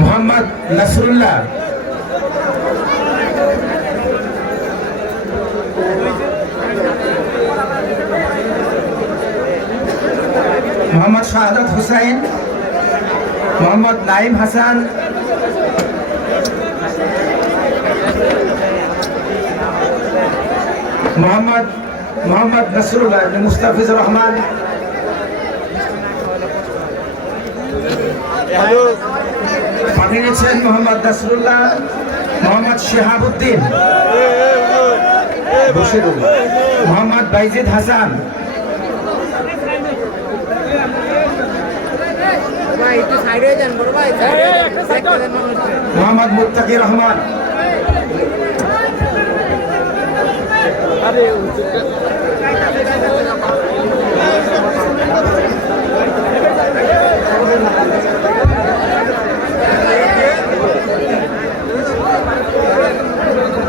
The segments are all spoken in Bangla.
মোহাম্মদ নাসরুল্লাহ, মোহাম্মদ শাহাদাত হুসাইন, মোহাম্মদ নাইম হাসান, মোহাম্মদ নাসরুল্লাহ ইবনে মুস্তাফিজুর রহমান, পাঠিয়েছেন মোহাম্মদ নাসরুল্লাহ, মোহাম্মদ শিহাবুদ্দিন, মোহাম্মদ বাইজিদ হাসান, মোহাম্মদ মুত্তাকি রহমান,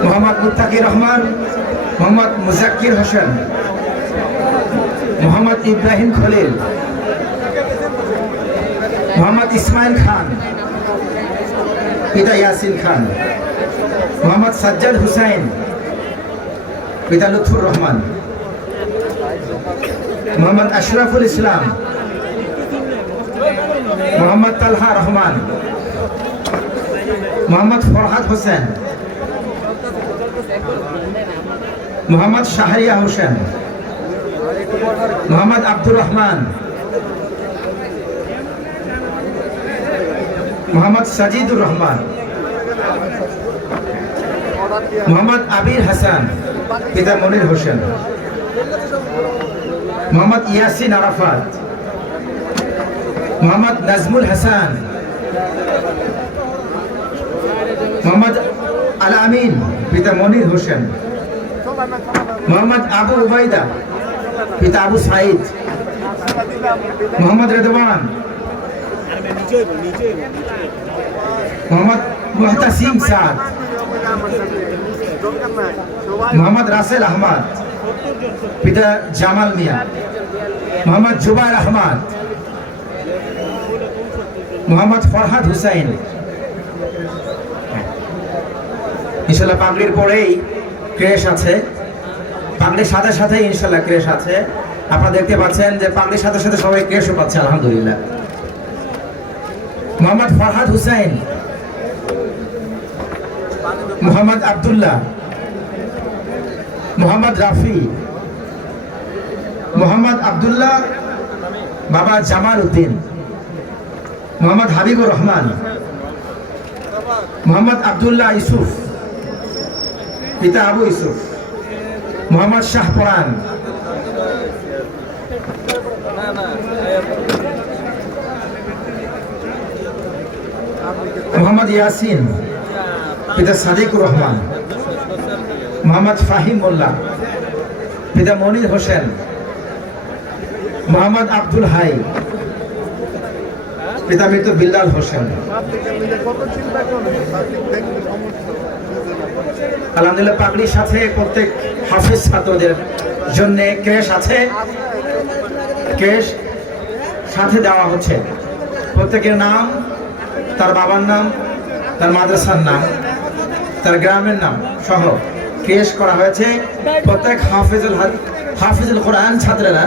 মোহাম্মদ মুত্তাকি রহমান, মোহাম্মদ মুজাক্কির হোসেন, মোহাম্মদ ইব্রাহিম খলিল, মোহাম্মদ ইসমাইল খান, পিতা ইয়াসিন খান, মোহাম্মদ সাজ্জাদ হুসাইন, পিতা লুৎফুর রহমান, মোহাম্মদ আশরাফুল ইসলাম, মোহাম্মদ তালহা রহমান, মোহাম্মদ ফরহাদ হোসেন, মোহাম্মদ শাহরিয়া হোসেন, মোহাম্মদ আব্দুর রহমান, মোহাম্মদ সাজিদুর রহমান, মোহাম্মদ আবির হাসান, পিতা মনির হোসেন, মোহাম্মদ ইয়াসিন আরাফাত, মোহাম্মদ নাজমুল হাসান, মোহাম্মদ আল আমিন, পিতা মনির হোসেন, মোহাম্মদ আবু উবাইদা, পিতা আবু সাইদ, মোহাম্মদ রেদওয়ান, মোহাম্মদ মুহতাসিম সাদ, মোহাম্মদ রাসেল আহমদ, পিতা জামাল মিয়া, মোহাম্মদ জুবাইর আহমদ, মোহাম্মদ ফরহাদ হুসাইন। ইনশাল্লাহ পাগড়ির পরেই ক্রেশ আছে, পাগড়ির সাথে সাথে ইনশাল্লাহ ক্রেশ আছে। আপনারা দেখতে পাচ্ছেন যে পাগড়ির সাথে সাথে সবাই ক্রেশও পাচ্ছে আলহামদুলিল্লাহ। মোহাম্মদ ফরহাদ হুসাইন, মোহাম্মদ আব্দুল্লাহ, মোহাম্মদ রাফি, মোহাম্মদ আব্দুল্লাহ, বাবা জামাল উদ্দিন, মোহাম্মদ হাবিবুর রহমান, মোহাম্মদ আব্দুল্লাহ ইউসুফ, পিতা আবু ইউসুফ, মোহাম্মদ শাহপরান, মোহাম্মদ ইয়াসিন, পিতা সাদিকুর রহমান, মোহাম্মদ ফাহিম মোল্লা, পিতা মনির হোসেন, মোহাম্মদ আব্দুল হাই, পিতা মৃত বিল্লাল হোসেন। আলহামদুলিল্লাহ পাগড়ির সাথে প্রত্যেক হাফেজ ছাত্রদের জন্য ক্রেশ আছে, ক্রেশ সাথে দেওয়া হচ্ছে। প্রত্যেকের নাম, তার বাবার নাম, তার মাদ্রাসার নাম, তার গ্রামের নাম সহ ক্রেশ করা হয়েছে। প্রত্যেক হাফিজুল কোরআন ছাত্রেরা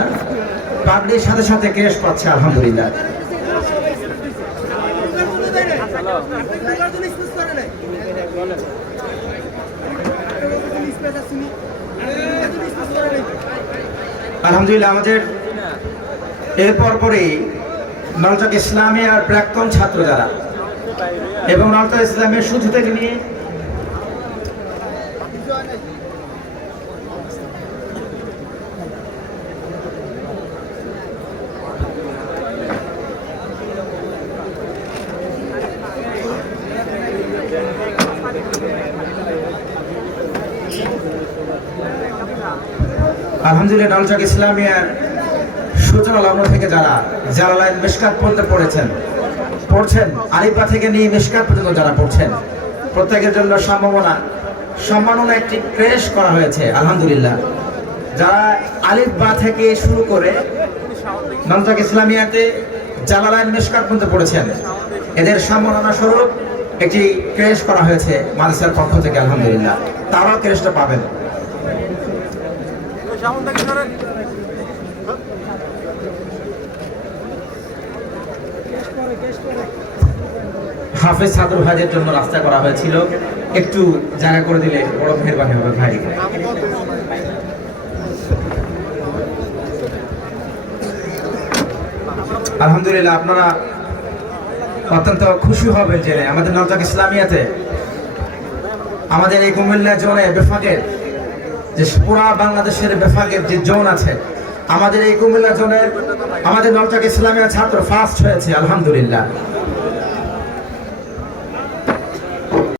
পাগড়ির সাথে সাথে ক্রেশ পাচ্ছে আলহামদুলিল্লাহ। আলহামদুলিল্লাহ আমাদের এরপর পরই নলচক ইসলামিয়ার প্রাক্তন ছাত্র যারা এবং নলচক ইসলামের শুরু থেকে নিয়ে আলহামদুলিল্লাহ নলচক ইসলামিয়ার সূচনা লগ্ন থেকে যারা জালালাইন মিশকাত পর্যন্ত পড়ছেন, আলিফা থেকে নিয়ে মিশকাত পর্যন্ত যারা পড়ছেন, প্রত্যেকের জন্য সম্মাননা একটি ক্রেশ করা হয়েছে আলহামদুলিল্লাহ। যারা আলিফ বা থেকে শুরু করে নলচক ইসলামিয়াতে জালালাইন মিশকাত পর্যন্ত পড়েছেন। এদের সম্মাননা স্বরূপ একটি ক্রেশ করা হয়েছে মাদ্রাসার পক্ষ থেকে, আলহামদুলিল্লাহ। তারাও ক্রেশটা পাবেন। হাফেজ ছাত্র ভাইদের জন্য রাস্তা করা হয়েছিল, একটু জায়গা করে দিলে বড় মেহরবানি হবে ভাই। আলহামদুলিল্লাহ, আপনারা অত্যন্ত খুশি হবেন জেনে আমাদের নওতাক ইসলামিয়াতে আমাদের এই কুমিল্লা জোনে বেফাকের যে পুরা বাংলাদেশের বেফাকের যে জোন আছে, আমাদের এই কুমিল্লা জোনের আমাদের নওতাক ইসলামিয়া ছাত্র ফার্স্ট হয়েছে, আলহামদুলিল্লাহ।